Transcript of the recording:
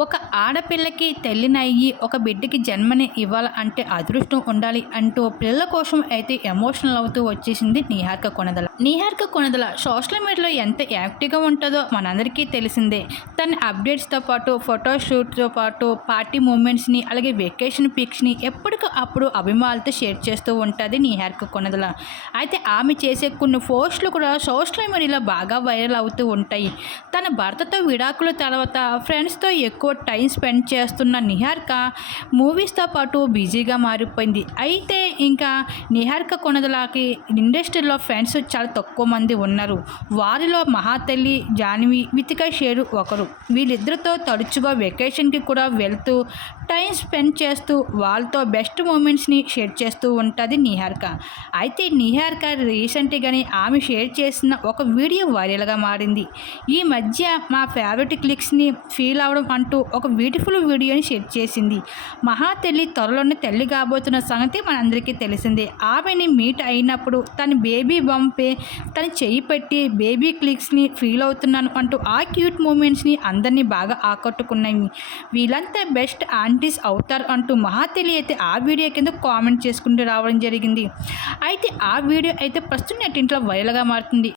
ఒక ఆడపిల్లకి తల్లినయ్యి ఒక బిడ్డకి జన్మని ఇవ్వాలి అంటే అదృష్టం ఉండాలి అంటూ పిల్లల కోసం అయితే ఎమోషనల్ అవుతూ వచ్చేసింది నిహారిక కొణిదెల. నిహారిక కొణిదెల సోషల్ మీడియాలో ఎంత యాక్టివ్గా ఉంటుందో మనందరికీ తెలిసిందే. తన అప్డేట్స్తో పాటు ఫోటోషూట్తో పాటు పార్టీ మూమెంట్స్ని అలాగే వెకేషన్ పిక్స్ని ఎప్పటికప్పుడు అభిమానులతో షేర్ చేస్తూ ఉంటుంది నిహారిక కొణిదెల. అయితే ఆమె చేసే కొన్ని పోస్టులు కూడా సోషల్ మీడియాలో బాగా వైరల్ అవుతూ ఉంటాయి. తన భర్తతో విడాకుల తర్వాత ఫ్రెండ్స్తో ఎక్కువ టైం స్పెండ్ చేస్తున్న నిహారిక మూవీస్తో పాటు బిజీగా మారిపోయింది. అయితే ఇంకా నిహారిక కొణిదెలకి ఇండస్ట్రీలో ఫ్రెండ్స్ చాలా తక్కువ మంది ఉన్నారు. వారిలో మహాతల్లి, జాన్వి, వితికా షేరు ఒకరు. వీళ్ళిద్దరితో తరచుగా వెకేషన్కి కూడా వెళ్తూ టైం స్పెండ్ చేస్తూ వాళ్ళతో బెస్ట్ మూమెంట్స్ని షేర్ చేస్తూ ఉంటుంది నిహారిక. అయితే నిహారిక రీసెంట్గానే ఆమె షేర్ చేసిన ఒక వీడియో వైరల్గా మారింది. ఈ మధ్య మా ఫేవరెట్ క్లిక్స్ని ఫీల్ అవడం అంటూ ఒక బ్యూటిఫుల్ వీడియోని షేర్ చేసింది. మహాతల్లి త్వరలోనే తల్లి కాబోతున్న సంగతి మనందరికీ తెలిసిందే. ఆమెని మీట్ అయినప్పుడు తన బేబీ బంపే తన చెయ్యి పెట్టి బేబీ క్లిక్స్ని ఫీల్ అవుతున్నాను అంటూ ఆ క్యూట్ మూమెంట్స్ని అందరినీ బాగా ఆకట్టుకున్నాయి. వీళ్ళంతా బెస్ట్ ఆంటీస్ అవుతారు అంటూ మహాతల్లి అయితే ఆ వీడియో కింద కామెంట్ చేసుకుంటూ రావడం జరిగింది. అయితే ఆ వీడియో అయితే ప్రస్తుతం నెట్టింట్లో వైరల్గా మారుతుంది.